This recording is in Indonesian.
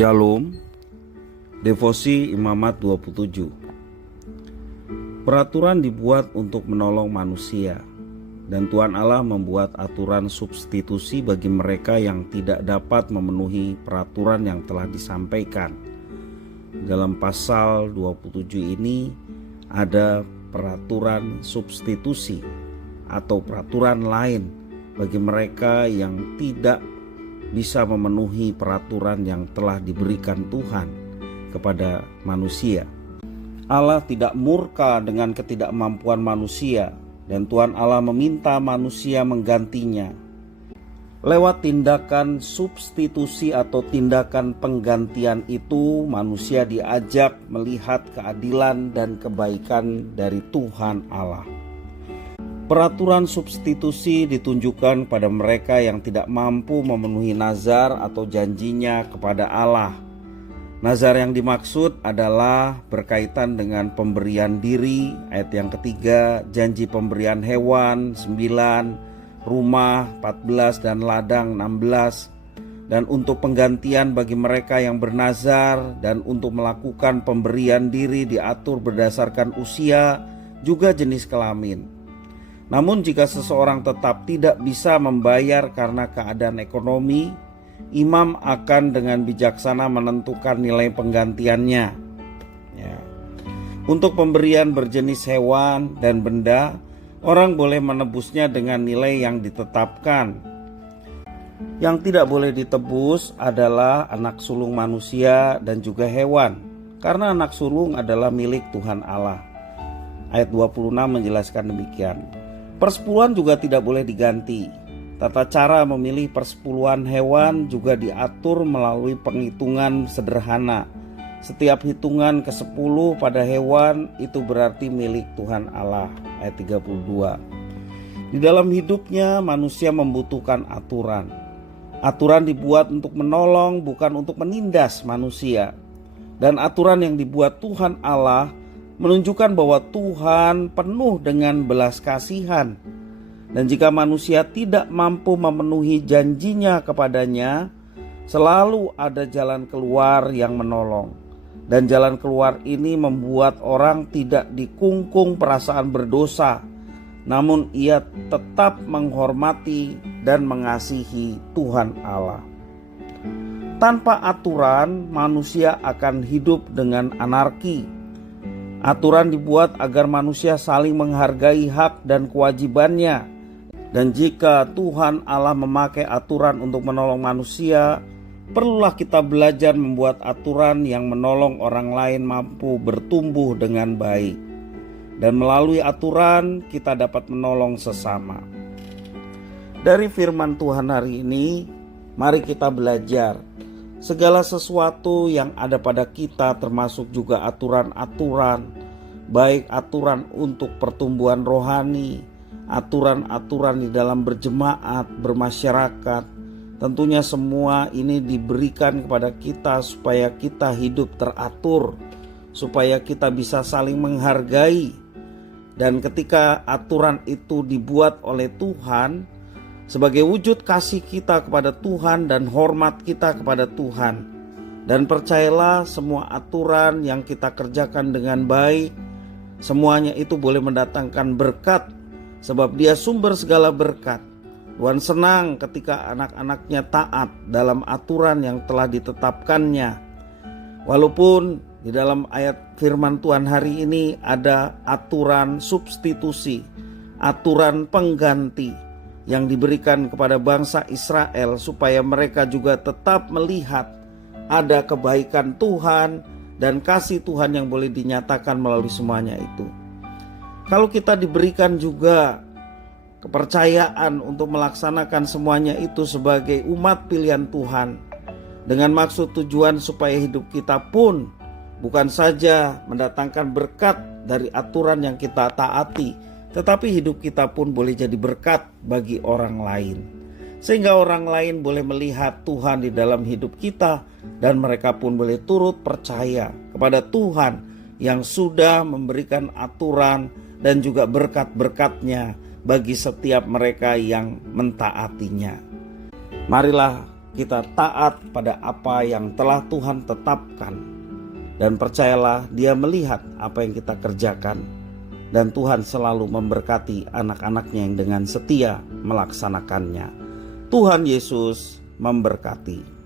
Shalom. Devosi Imamat 27. Peraturan dibuat untuk menolong manusia, dan Tuhan Allah membuat aturan substitusi bagi mereka yang tidak dapat memenuhi peraturan yang telah disampaikan. Dalam pasal 27 ini ada peraturan substitusi atau peraturan lain bagi mereka yang tidak bisa memenuhi peraturan yang telah diberikan Tuhan kepada manusia. Allah tidak murka dengan ketidakmampuan manusia, dan Tuhan Allah meminta manusia menggantinya. Lewat tindakan substitusi atau tindakan penggantian itu, manusia diajak melihat keadilan dan kebaikan dari Tuhan Allah. Peraturan substitusi ditunjukkan pada mereka yang tidak mampu memenuhi nazar atau janjinya kepada Allah. Nazar yang dimaksud adalah berkaitan dengan pemberian diri, ayat yang ketiga, janji pemberian hewan 9, rumah 14, dan ladang 16. Dan untuk penggantian bagi mereka yang bernazar dan untuk melakukan pemberian diri diatur berdasarkan usia, juga jenis kelamin. Namun jika seseorang tetap tidak bisa membayar karena keadaan ekonomi, imam akan dengan bijaksana menentukan nilai penggantiannya. Untuk pemberian berjenis hewan dan benda, orang boleh menebusnya dengan nilai yang ditetapkan. Yang tidak boleh ditebus adalah anak sulung manusia dan juga hewan, karena anak sulung adalah milik Tuhan Allah. Ayat 26 menjelaskan demikian. Persepuluhan juga tidak boleh diganti. Tata cara memilih persepuluhan hewan juga diatur melalui penghitungan sederhana. Setiap hitungan ke-10 pada hewan itu berarti milik Tuhan Allah. Ayat 32. Di dalam hidupnya manusia membutuhkan aturan. Aturan dibuat untuk menolong, bukan untuk menindas manusia. Dan aturan yang dibuat Tuhan Allah menunjukkan bahwa Tuhan penuh dengan belas kasihan. Dan jika manusia tidak mampu memenuhi janjinya kepadanya, selalu ada jalan keluar yang menolong. Dan jalan keluar ini membuat orang tidak dikungkung perasaan berdosa, namun ia tetap menghormati dan mengasihi Tuhan Allah. Tanpa aturan, manusia akan hidup dengan anarki. Aturan dibuat agar manusia saling menghargai hak dan kewajibannya. Dan jika Tuhan Allah memakai aturan untuk menolong manusia, perlulah kita belajar membuat aturan yang menolong orang lain mampu bertumbuh dengan baik. Dan melalui aturan kita dapat menolong sesama. Dari firman Tuhan hari ini, mari kita belajar. Segala sesuatu yang ada pada kita termasuk juga aturan-aturan, baik aturan untuk pertumbuhan rohani, aturan-aturan di dalam berjemaat, bermasyarakat. Tentunya semua ini diberikan kepada kita supaya kita hidup teratur, supaya kita bisa saling menghargai. Dan ketika aturan itu dibuat oleh Tuhan, sebagai wujud kasih kita kepada Tuhan dan hormat kita kepada Tuhan. Dan percayalah semua aturan yang kita kerjakan dengan baik, semuanya itu boleh mendatangkan berkat, sebab Dia sumber segala berkat. Tuhan senang ketika anak-anaknya taat dalam aturan yang telah ditetapkannya. Walaupun di dalam ayat firman Tuhan hari ini ada aturan substitusi, aturan pengganti yang diberikan kepada bangsa Israel supaya mereka juga tetap melihat ada kebaikan Tuhan dan kasih Tuhan yang boleh dinyatakan melalui semuanya itu. Kalau kita diberikan juga kepercayaan untuk melaksanakan semuanya itu sebagai umat pilihan Tuhan, dengan maksud tujuan supaya hidup kita pun bukan saja mendatangkan berkat dari aturan yang kita taati, tetapi hidup kita pun boleh jadi berkat bagi orang lain. Sehingga orang lain boleh melihat Tuhan di dalam hidup kita, dan mereka pun boleh turut percaya kepada Tuhan yang sudah memberikan aturan dan juga berkat-berkatnya bagi setiap mereka yang mentaatinya. Marilah kita taat pada apa yang telah Tuhan tetapkan. Dan percayalah, Dia melihat apa yang kita kerjakan. Dan Tuhan selalu memberkati anak-anaknya yang dengan setia melaksanakannya. Tuhan Yesus memberkati.